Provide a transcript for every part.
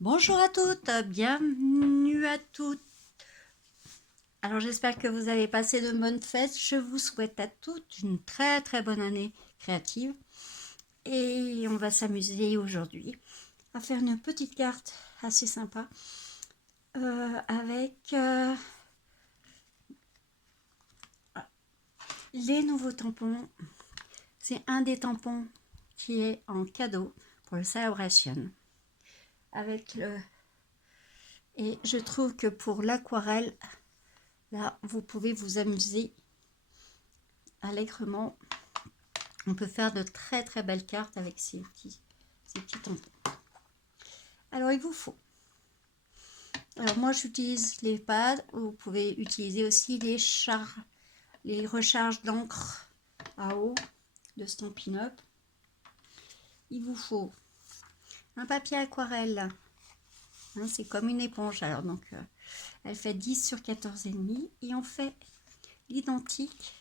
Bonjour à toutes, bienvenue à toutes. Alors j'espère que vous avez passé de bonnes fêtes. Je vous souhaite à toutes une très très bonne année créative. Et on va s'amuser aujourd'hui à faire une petite carte assez sympa avec les nouveaux tampons. C'est un des tampons qui est en cadeau pour le Celebration. Et je trouve que pour l'aquarelle, là, vous pouvez vous amuser allègrement. On peut faire de très très belles cartes avec ces petits tampons. Alors il vous faut. Alors moi j'utilise les pads. Vous pouvez utiliser aussi les recharges d'encre à eau de Stampin' Up. Il vous faut un papier aquarelle. Hein, c'est comme une éponge. Alors donc elle fait 10 sur 14,5 et on fait l'identique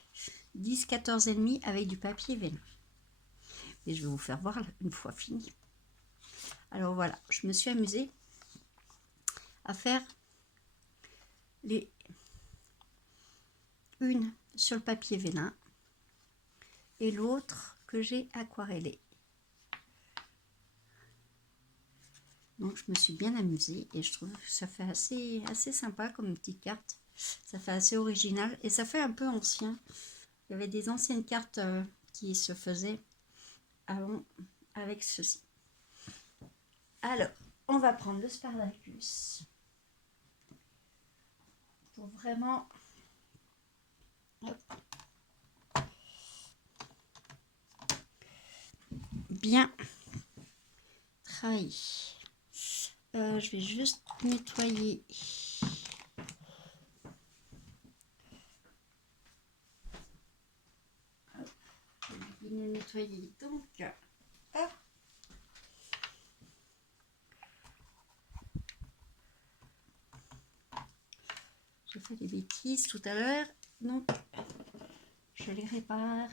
10 14,5 avec du papier vélin. Et je vais vous faire voir une fois fini. Alors voilà, je me suis amusée à faire une sur le papier vélin et l'autre que j'ai aquarellé. Donc je me suis bien amusée et je trouve que ça fait assez sympa comme une petite carte. Ça fait assez original et ça fait un peu ancien. Il y avait des anciennes cartes qui se faisaient avant avec ceci. Alors, on va prendre le Spartacus pour vraiment bien travailler. Je vais juste nettoyer donc hop. J'ai fait des bêtises tout à l'heure, donc je les répare.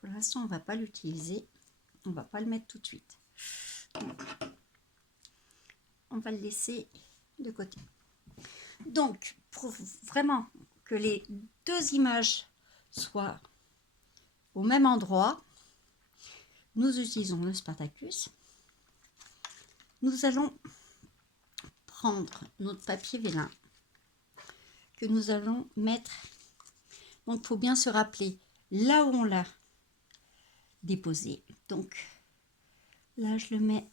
Pour l'instant, on va pas l'utiliser, on va pas le mettre tout de suite. Donc, on va le laisser de côté. Donc, pour vraiment que les deux images soient au même endroit, nous utilisons le Spartacus. Nous allons prendre notre papier vélin que nous allons mettre. Donc, il faut bien se rappeler là où on l'a déposé. Donc, là, je le mets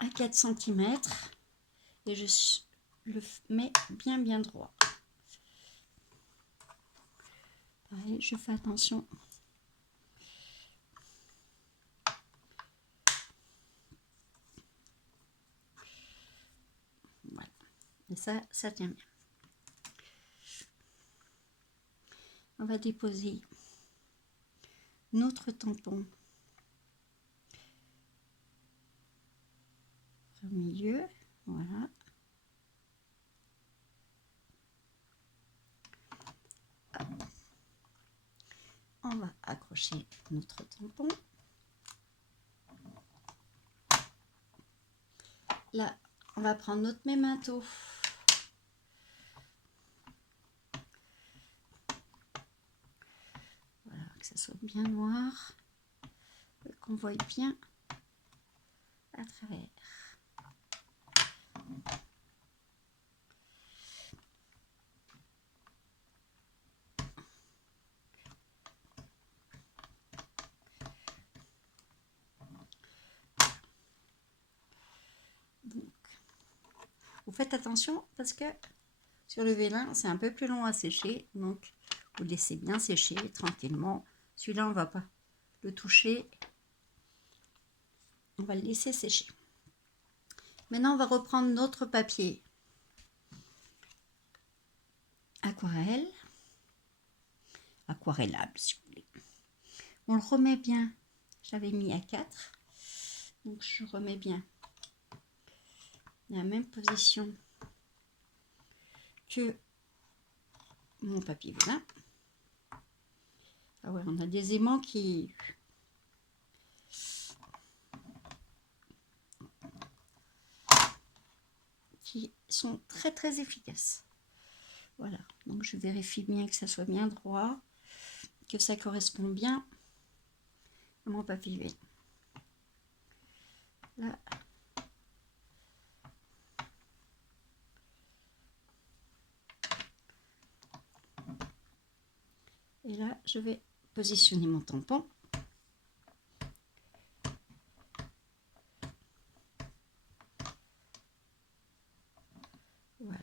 à 4 cm et je le mets bien droit. Pareil, je fais attention. Voilà. Et ça tient bien. On va déposer notre tampon au milieu. Voilà. On va accrocher notre tampon. Là, on va prendre notre mémento. Voilà, que ça soit bien noir, qu'on voit bien à travers. Donc, vous faites attention parce que sur le vélin, c'est un peu plus long à sécher, donc vous laissez bien sécher tranquillement. Celui-là, on ne va pas le toucher, on va le laisser sécher. Maintenant, on va reprendre notre papier aquarelle aquarellable, si vous voulez. On le remet bien. J'avais mis à 4. Donc, je remets bien la même position que mon papier vélin. Ah ouais, on a des aimants qui sont très très efficaces. Voilà, donc je vérifie bien que ça soit bien droit, que ça correspond bien à mon papier vélin. Là. Et là, je vais positionner mon tampon. Voilà.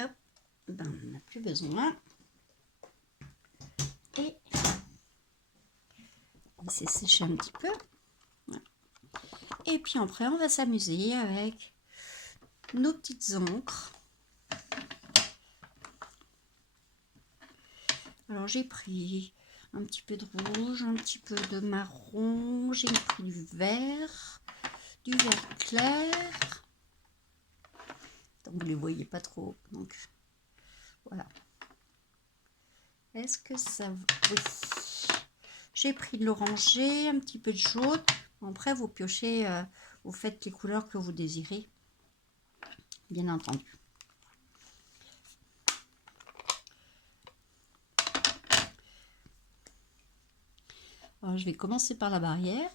Hop, ben, on n'en a plus besoin. Et laisser sécher un petit peu. Voilà. Et puis après, on va s'amuser avec nos petites encres. Alors j'ai pris un petit peu de rouge, un petit peu de marron, j'ai pris du vert clair. Donc vous ne les voyez pas trop, donc voilà. Est-ce que ça va? Oui. J'ai pris de l'oranger, un petit peu de jaune. Après vous piochez, vous faites les couleurs que vous désirez, bien entendu. Alors je vais commencer par la barrière.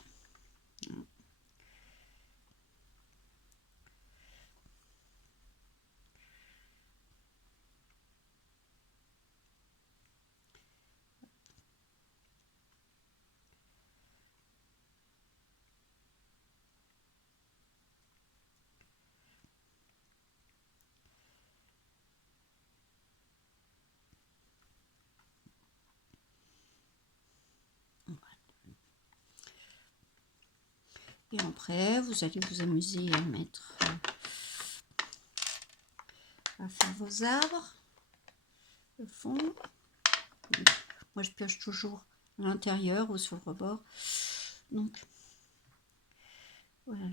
Et après, vous allez vous amuser à mettre, à faire vos arbres, le fond. Moi, je pioche toujours à l'intérieur ou sur le rebord. Donc, voilà.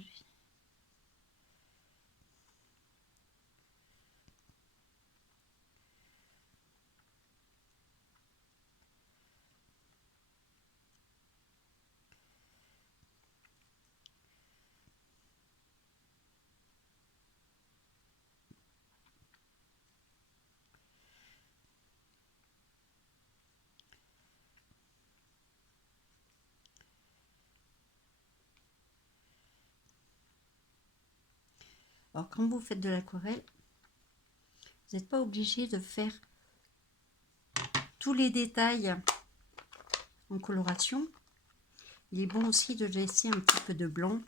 Alors, quand vous faites de l'aquarelle, vous n'êtes pas obligé de faire tous les détails en coloration. Il est bon aussi de laisser un petit peu de blanc.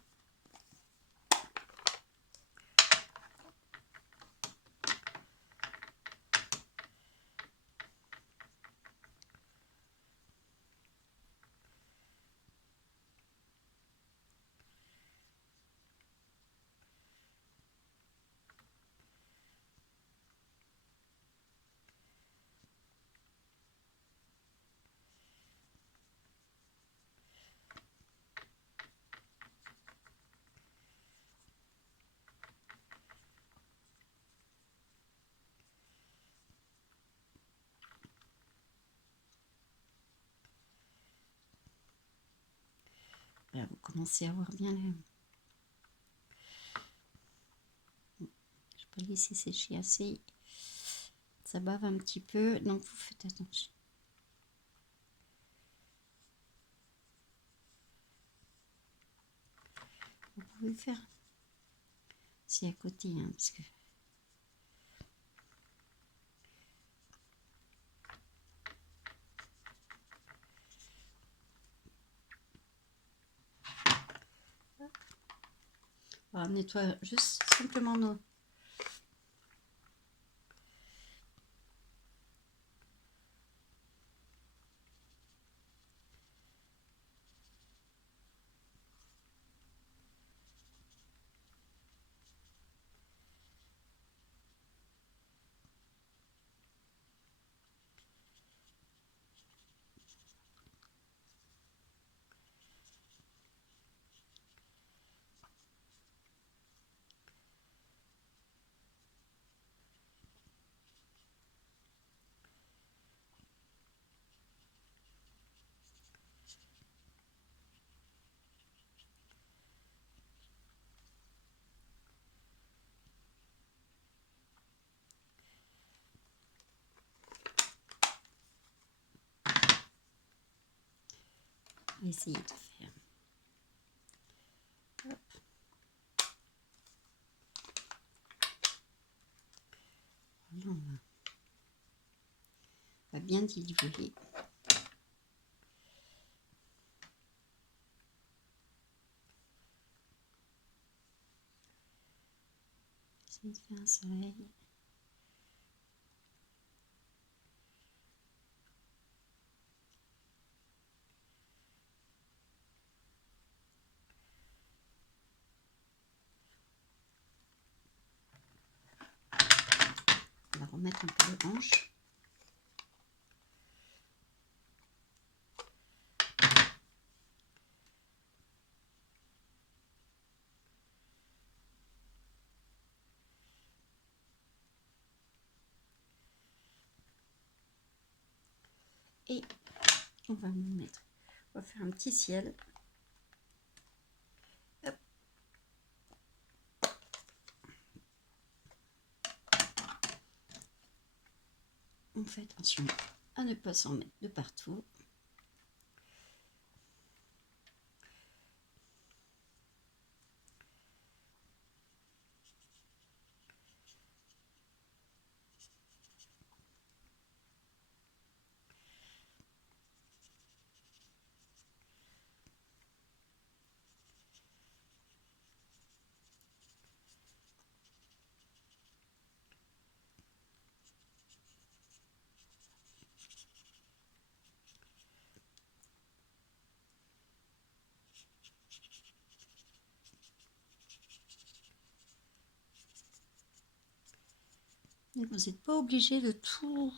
Là, vous commencez à voir bien les... Je peux laisser sécher assez. Ça bave un petit peu, donc vous faites attention. Vous pouvez faire si à côté, hein, parce que on nettoie juste simplement nos... va essayer de faire. Hop. Voilà, on va bien diluer. Essayer de faire un soleil. On va remettre un peu de hanche. Et on va mettre, on va faire un petit ciel. Hop. On fait attention à ne pas s'en mettre de partout. Et vous n'êtes pas obligé de tout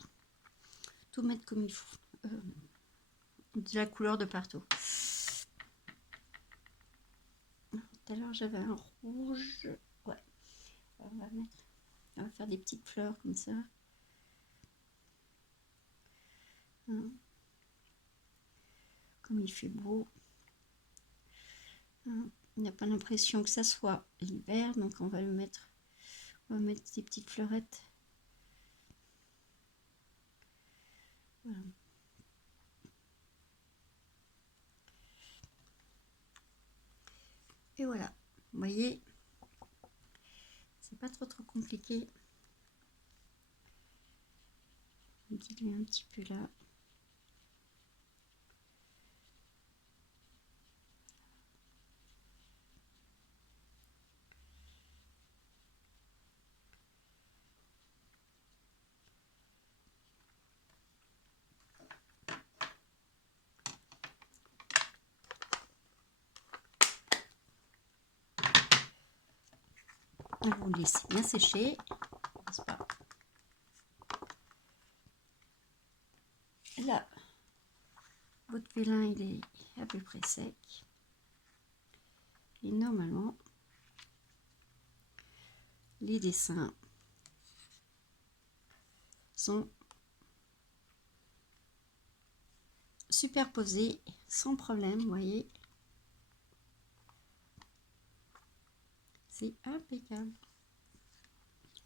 mettre comme il faut. De la couleur de partout. Tout à l'heure j'avais un rouge. Ouais. On va faire des petites fleurs comme ça. Comme il fait beau. On n'a pas l'impression que ça soit l'hiver, donc on va mettre des petites fleurettes. Voilà. Et voilà, vous voyez, c'est pas trop compliqué. On dilue un petit peu là. Vous laissez bien sécher, n'est-ce pas? Là, votre vélin il est à peu près sec. Et normalement, les dessins sont superposés sans problème, vous voyez. C'est impeccable.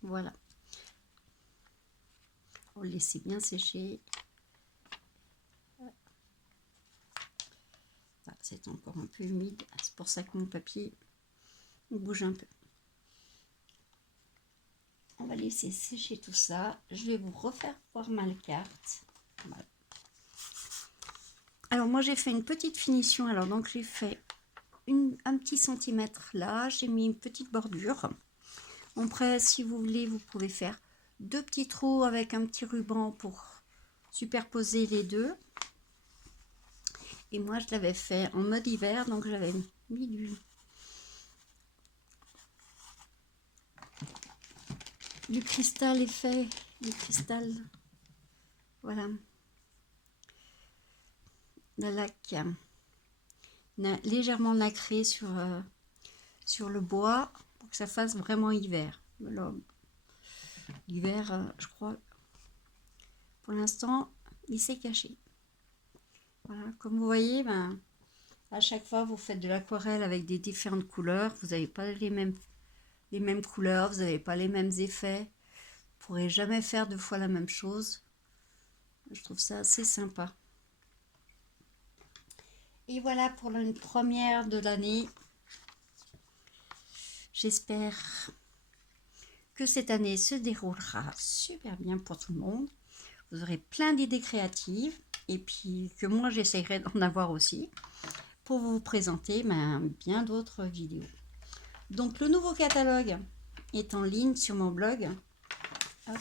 Voilà. On le laisse bien sécher. C'est encore un peu humide, c'est pour ça que mon papier bouge un peu. On va laisser sécher tout ça. Je vais vous refaire voir ma carte. Voilà. Alors moi j'ai fait une petite finition. Alors donc j'ai fait un petit centimètre là. J'ai mis une petite bordure. Après si vous voulez vous pouvez faire 2 petits trous avec un petit ruban pour superposer les deux. Et moi je l'avais fait en mode hiver, donc j'avais mis du cristal effet, du cristal, voilà, la laque légèrement nacré sur le bois pour que ça fasse vraiment hiver. L'hiver, je crois, pour l'instant, il s'est caché. Voilà, comme vous voyez, ben, à chaque fois vous faites de l'aquarelle avec des différentes couleurs, vous n'avez pas les mêmes couleurs, vous n'avez pas les mêmes effets. Vous ne pourrez jamais faire 2 fois la même chose. Je trouve ça assez sympa. Et voilà pour une première de l'année. J'espère que cette année se déroulera super bien pour tout le monde. Vous aurez plein d'idées créatives et puis que moi j'essaierai d'en avoir aussi pour vous présenter bien d'autres vidéos. Donc le nouveau catalogue est en ligne sur mon blog. Hop.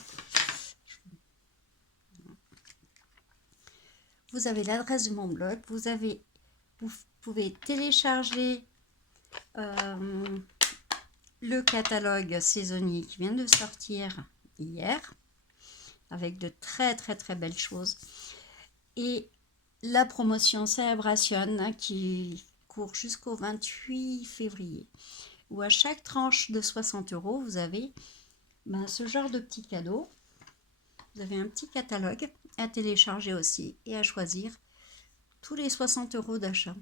Vous avez l'adresse de mon blog, vous pouvez télécharger le catalogue saisonnier qui vient de sortir hier avec de très belles choses et la promotion Celebration qui court jusqu'au 28 février où à chaque tranche de 60 € vous avez ce genre de petit cadeau. Vous avez un petit catalogue à télécharger aussi et à choisir tous les 60 € d'achat.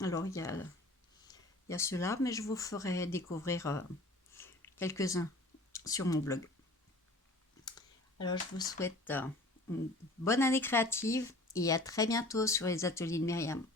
Alors il y a ceux-là, mais je vous ferai découvrir quelques-uns sur mon blog. Alors je vous souhaite une bonne année créative et à très bientôt sur les ateliers de Myriam.